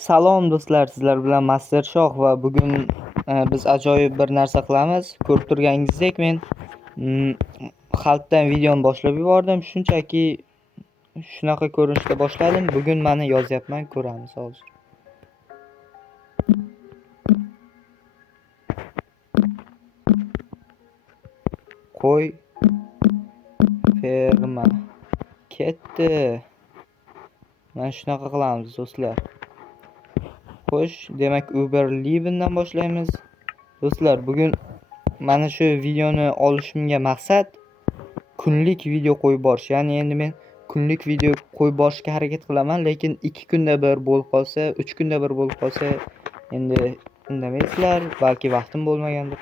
Salom do'stlar, sizlar bilan Master Shoh va bugun biz ajoyib bir narsa qilamiz. Ko'rib turganingizdek, men xaltdan videoni boshlab yubordim. Shunchaki shunaqa ko'rinishda boshladim. Bugun mana yozyapman, ko'ramiz hozir. Qo'y ferma ketdi. Mana shunaqa qilamiz do'stlar. Xo'sh, demak Uber Livendan boshlaymiz. Do'stlar, bugun mana shu videoni olishimga maqsad kunlik video qo'yib borish. Ya'ni endi men kunlik video qo'yib borishga harakat qilaman, lekin 2 kunda bir bo'lib qolsa, 3 kunda bir bo'lib qolsa, endi indamaysizlar, balki vaqtim bo'lmagandir.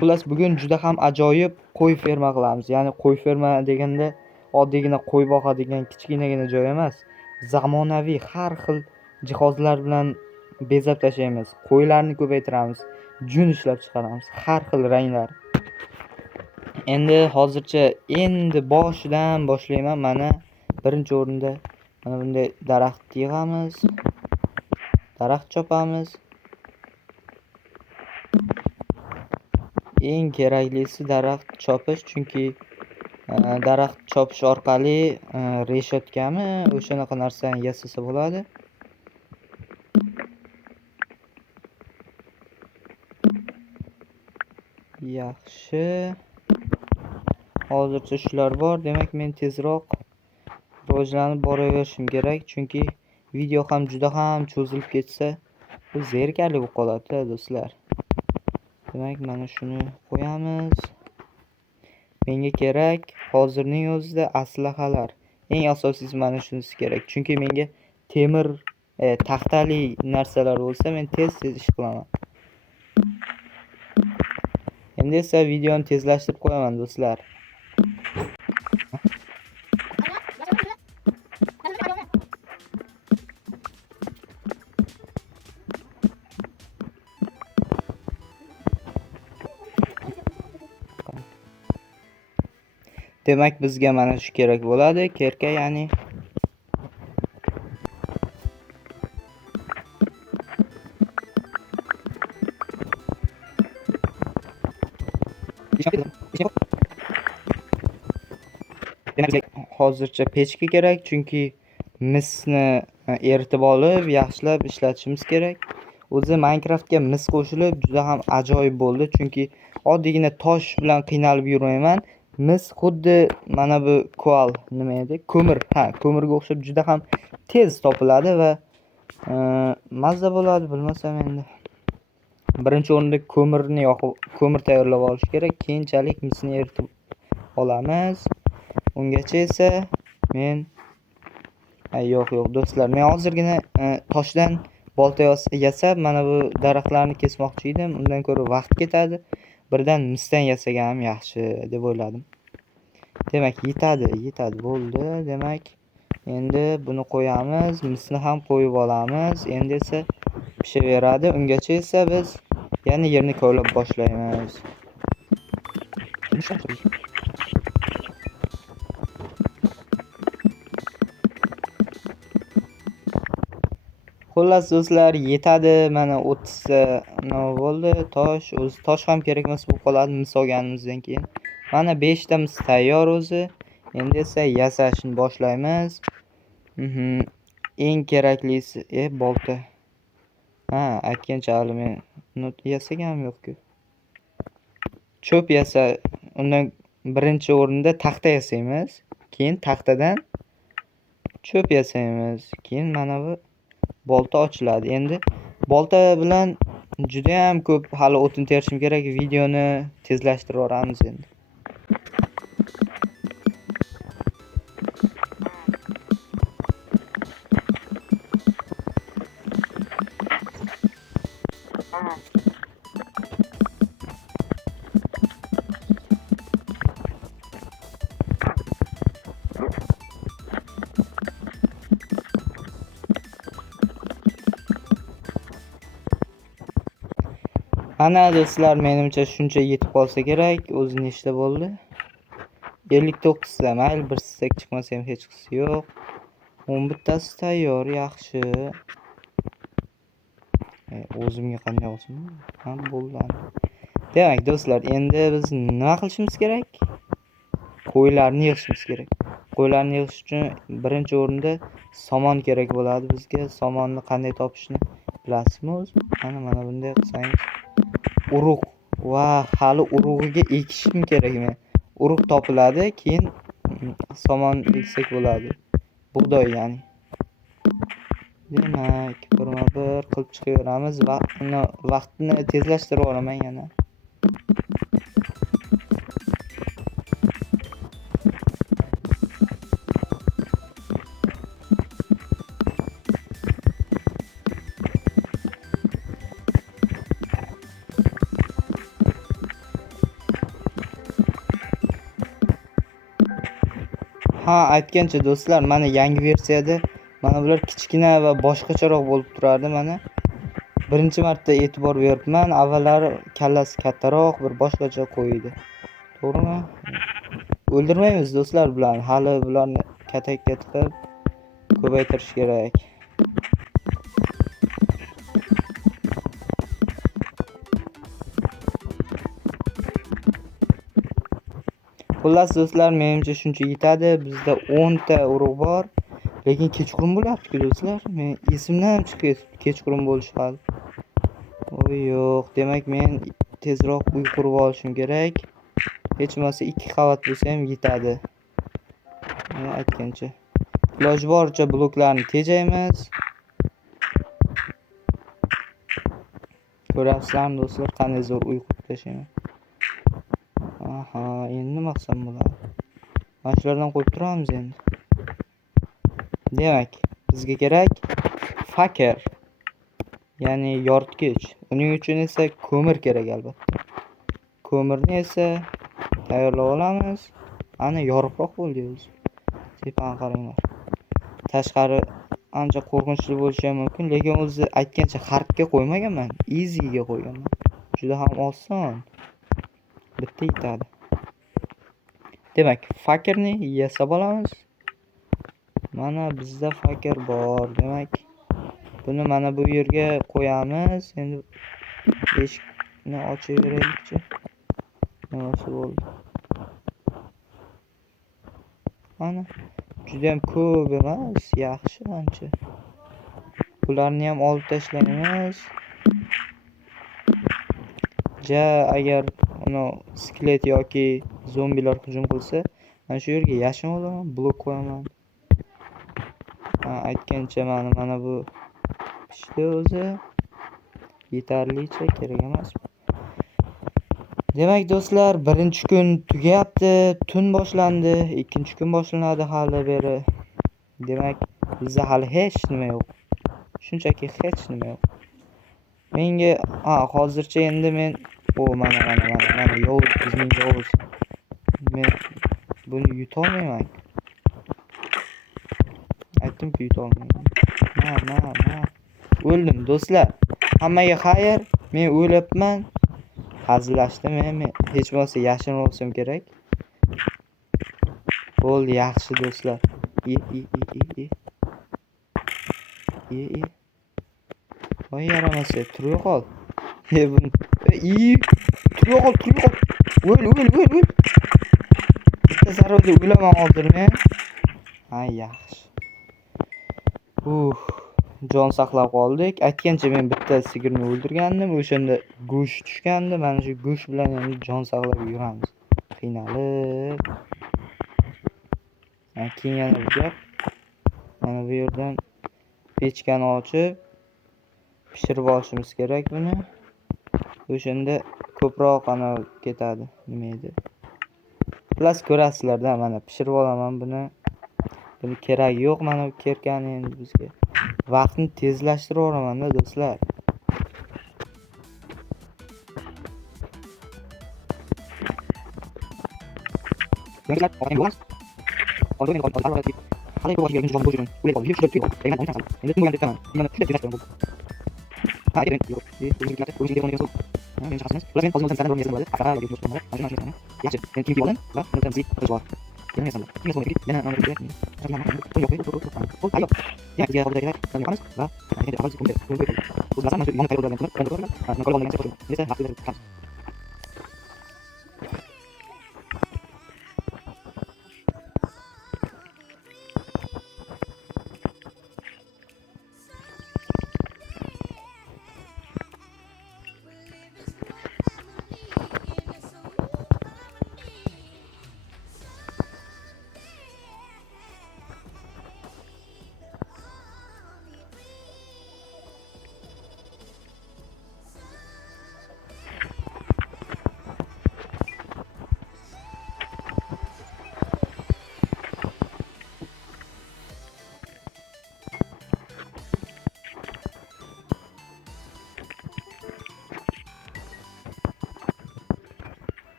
Xullas, bugun juda ham ajoyib qo'y ferma qilamiz. Ya'ni qo'y ferma deganda oddiygina qo'y boqadigan kichkinagina joy emas. Zamonaviy har xil jihozlar bilan bezab tashlaymiz. Qo'ylarni ko'paytiramiz, jun ishlab chiqaramiz, har xil ranglar. Endi hozircha boshidan boshlayman. Mana birinchi o'rinda mana bunday daraxt yig'amiz, daraxt chopamiz. Eng keraklisi daraxt chopish, chunki daraxt chopish orqali reshotkami o'shanaqa narsani yasasa bo'ladi. Yaxshi. Hozircha shular bor. Demak, men tezroq rivojlanib boraverishim kerak, chunki video ham juda ham cho'zilib ketsa, bu zerikarli bo'lib qoladi, do'stlar. Demak, mana shuni qo'yamiz. Menga kerak hozirning o'zida aslahalar. Eng asosiysi mana shunisi kerak. Chunki menga temir, taxtali narsalar bo'lsa, men tez ish qilaman. Endi esa videoni tezlashtirib qo'yaman, do'stlar. Demak, bizga mana shu kerak bo'ladi. Kerka, ya'ni hozircha pechka kerak, chunki misni eritib olib, yaxshilab ishlatishimiz kerak. O'zi Minecraftga mis qo'shilib juda ham ajoyib bo'ldi, chunki oddiygina tosh bilan qiynalib yurmayman. Mis xuddi mana bu nima edi? Ko'mirga o'xshab juda ham tez topiladi va mazza bo'ladi, bilmasam endi. Birinchi o'rinda ko'mir tayyorlab olish kerak, keyinchalik misni eritib olamiz. Ungacha esa men yo'q do'stlar, men hozirgina toshdan bolta yasab mana bu daraxtlarni kesmoqchi edim. Undan ko'ra vaqt ketadi. Birdan misdan yasaganim yaxshi deb o'yladim. Demak, yetadi, bo'ldi. Demak, endi buni qo'yamiz, misni ham qo'yib olamiz. Endi esa pishaveradi. Ungacha esa biz yana yerni kovlab boshlaymiz. Xullas do'stlar, yetadi. Mana 30 ta nima bo'ldi? Tosh ham kerak emas bo'lib qoladi mis olganimizdan keyin. Mana 5 ta mis tayyor o'zi. Endi esa yasashni boshlaymiz. Eng keraklisi bolta. Aytgancha hali men yasaganim yo'q-ku. Cho'p undan birinchi o'rinda taxta yasaymiz, keyin taxtadan cho'p yasaymiz, keyin mana bu bolta ochiladi. Endi bolta bilan juda ham ko'p hali o'tin terishim kerak. Videoni tezlashtirib yuboramiz endi. Ana do'stlar, menimcha shuncha yetib qolsa kerak. O'zi nechta bo'ldi? 59 ta. Mayli, bir stek chiqmasa ham hech qisi yo'q. 11 tasi tayyor, yaxshi. O'zimga qanday olsin? Ha, bo'ldi. Demak, do'stlar, endi biz nima qilishimiz kerak? Qo'ylarni yig'ishimiz kerak. Qo'ylarni yig'ish uchun birinchi o'rinda somon kerak bo'ladi bizga. Somonni qanday topishni bilasizmi o'zi? Mana bunday qilsangiz urug' va hali urug'iga ekishim kerak men. Urug' topiladi, keyin somon eksak bo'ladi. Bug'doy ya'ni. Demak, birma-bir qilib chiqaveramiz va vaqtni tezlashtirib yuboraman yana. Ha, aytgancha do'stlar, mana yangi versiyada mana bular kichkina va boshqacharoq bo'lib turardi. Mana birinchi marta e'tibor beribman. Avvallari kallasi kattaroq, bir boshqacha qo'y edi. To'g'rimi? O'ldirmaymiz do'stlar bularni. Hali bularni katak-katak qilib ko'paytirish kerak. Xullas do'stlar, menimcha shuncha yetadi. Bizda 10 ta urug' bor, lekin kechqurun bo'lyapti-ku do'stlar. Men esimdan ham chiqib ketibdi kechqurun bo'lishi hali. Voy yo'q, demak men tezroq uy qurib olishim kerak. Hech bo'lmasa 2 qavat bo'lsa ham yetadi. Men aytgancha. Iloji boricha bloklarni tejaymiz. Ko'ryapsizlarmi do'stlar, qanday zo'r uy qurib tashlayman. Aha, endi nima qilsam bo'ladi? Mana shulardan qo'yib turamiz endi. Demak, bizga kerak faker, ya'ni yoritgich. Uning uchun esa ko'mir kerak albatta. Ko'mirni esa tayyorlab olamiz. Ana yorug'roq bo'ldi o'zi. Tepani qaranglar. Tashqari ancha qo'rqinchli bo'lishi ham mumkin, lekin o'zi aytgancha hardga qo'ymaganman, easy'ga qo'yganman. Juda ham oson. Bitta yetadi. Demak, fakerni yasab olamiz. Mana bizda faker bor. Demak, buni mana bu yerga qo'yamiz. Endi eshikni ochaveraylikchi. Nimasi bo'ldi? Mana juda ham ko'p emas, yaxshi ancha. Bularni ham olib tashlaymiz. Agar uni skelet yoki zombilar hujum qilsa, mana shu yerga yashin olaman, blok qo'yaman. Aytgancha mana bu pishdi o'zi. Yetarlicha kerak emas. Demak do'stlar, birinchi kun tugayapti, tun boshlandi, ikkinchi kun boshlanadi hali beri. Demak, bizda hali hech nima yo'q. Shunchaki hech nima yo'q. Menga hozircha endi men mana Yovuz, bizning Yovuz. Men buni yuta olmayman. Aytdim-ku yuta olmayman. O'ldim do'stlar. Hammaga xayr, men o'lyapman. Hazillashdim, men hech bo'lmasa yashin olsam kerak. Bo'ldi, yaxshi do'stlar. Voy yaramasa, turib qol. Turib qol. O'l. Bitta zararda o'laman hozir men. Yaxshi. Jon saqlab qoldik. Aytgancha men bitta sigirni o'ldirgandim. O'shanda go'sht tushgandi. Mana shu go'sht bilan endi jon saqlab yuramiz. Qiynalib. Keyin yana bir gap. Mana bu yerdan pechkani ochib pishirib olishimiz kerak buni. O'shanda ko'proq ketadi. Nima edi? Plus ko'rasizlar-da, mana pishirib olaman buni. Buni kerak yo'q mana bu kerkani endi bizga. Vaqtni tezlashtirib yuboraman-da do'stlar.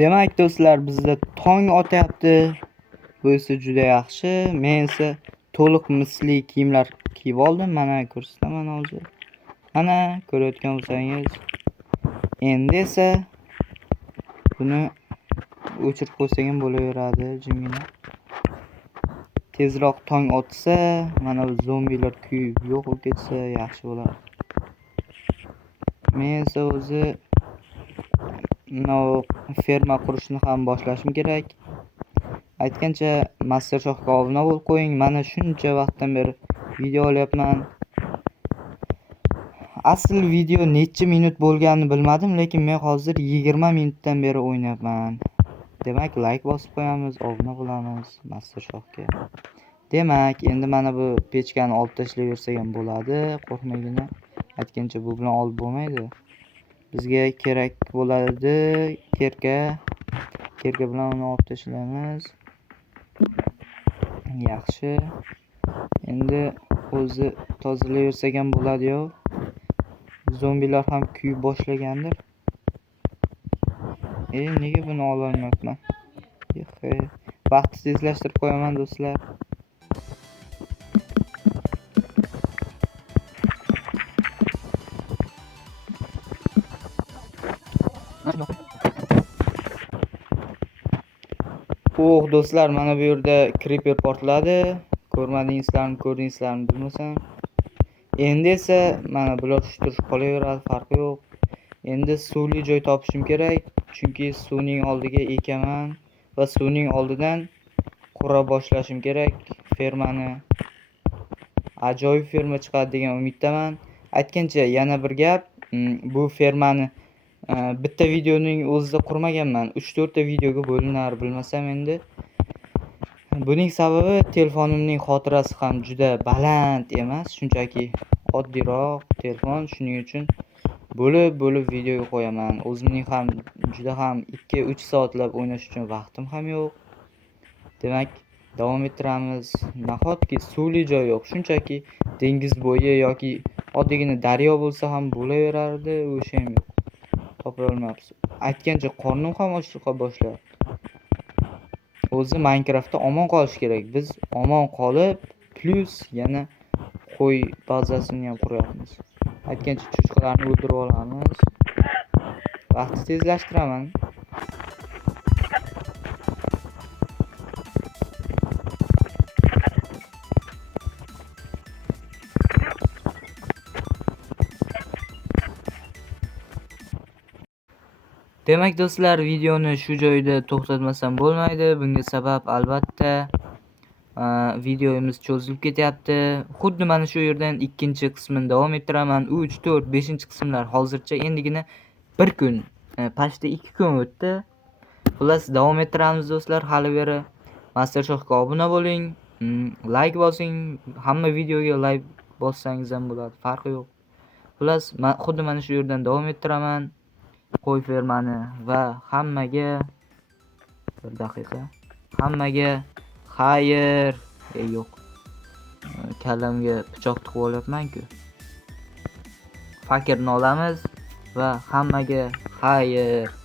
Demak do'stlar, bizda tong otyapti. Bu esa juda yaxshi. Men esa to'liq misli kiyimlar kiyib oldim. Mana ko'rsataman hozir. Mana ko'rayotgan bo'lsangiz. Endi esa buni o'chirib qo'ysang ham bo'laveradi, jimgina. Tezroq tong otsa, mana bu zombilar kuyib yo'q bo'lib ketsa yaxshi bo'lardi. Men esa o'zi ferma qurishni ham boshlashim kerak. Aytgancha Master Shohga obuna bo'lib qo'ying. Mana shuncha vaqtdan beri video olyapman. Asl video necha minut bo'lganini bilmadim, lekin men hozir 20 minutdan beri o'ynayapman. Demak, like bosib qo'yamiz, obuna bo'lamiz Master Shohga. Demak, endi mana bu pechkani olib tashlayversak ham bo'ladi, qo'rqmagina. Aytgancha bu bilan olib bo'lmaydi. Bizga kerak bo'ladi kerka. Kerka bilan uni olib tashlaymiz. Yaxshi. Endi o'zi tozalayversak ham bo'ladi-yu. Zombilar ham kuyib boshlagandir. Nega buni ololmayapman? Vaqtni tezlashtirib qo'yaman do'stlar. Do'stlar, mana bu yerda creeper portladi. Ko'rmadingizlarmi, ko'rdingizlarmi bilmasam. Endi esa mana bular tushib qolaveradi, farqi yo'q. Endi suvli joy topishim kerak, chunki suvning oldiga ekaman va suvning oldidan qura boshlashim kerak fermani. Ajoyib ferma chiqadi degan umiddaman. Aytgancha yana bir gap, bu fermani bitta videoning o'zida qurmaganman, 3-4 ta videoga bo'linar, bilmasam endi. Buning sababi telefonimning xotirasi ham juda baland emas, shunchaki oddiyroq telefon, shuning uchun bo'lib videoga qo'yaman. O'zimning ham juda ham 2-3 soatlab o'ynash uchun vaqtim ham yo'q. Demak, davom ettiramiz. Nahotki suvli joy yo'q, shunchaki dengiz bo'yi yoki oddiygina daryo bo'lsa ham bo'laverardi, o'sha ham yo'q. Topa olmayapsiz. Aytgancha qornim ham ochliqqa boshladi. O'zi Minecraftda omon qolish kerak. Biz omon qolib, plus yana qo'y bazasini ham quryapmiz. Aytgancha cho'chqalarni o'ldirib olamiz. Vaqtni tezlashtiraman. Demak do'stlar, videoni shu joyda to'xtatmasam bo'lmaydi. Bunga sabab albatta videomiz cho'zilib ketyapti. Xuddi mana shu yerdan ikkinchi qismini davom ettiraman. 3, 4, 5-qismlar hozircha endigina 1 kun, pashta 2 kun o'tdi. Xullas davom ettiramiz do'stlar. Hali beri Master Shohga obuna bo'ling, like bosing. Hamma videoga like bossangiz ham bo'ladi, farqi yo'q. Xullas xuddi mana shu yerdan davom ettiraman. Qo'y fermani va hammaga bir daqiqa. Hammaga xayr. Yo'q. Kallamga pichoq tiqib olyapman-ku. Fakirni olamiz va hammaga xayr.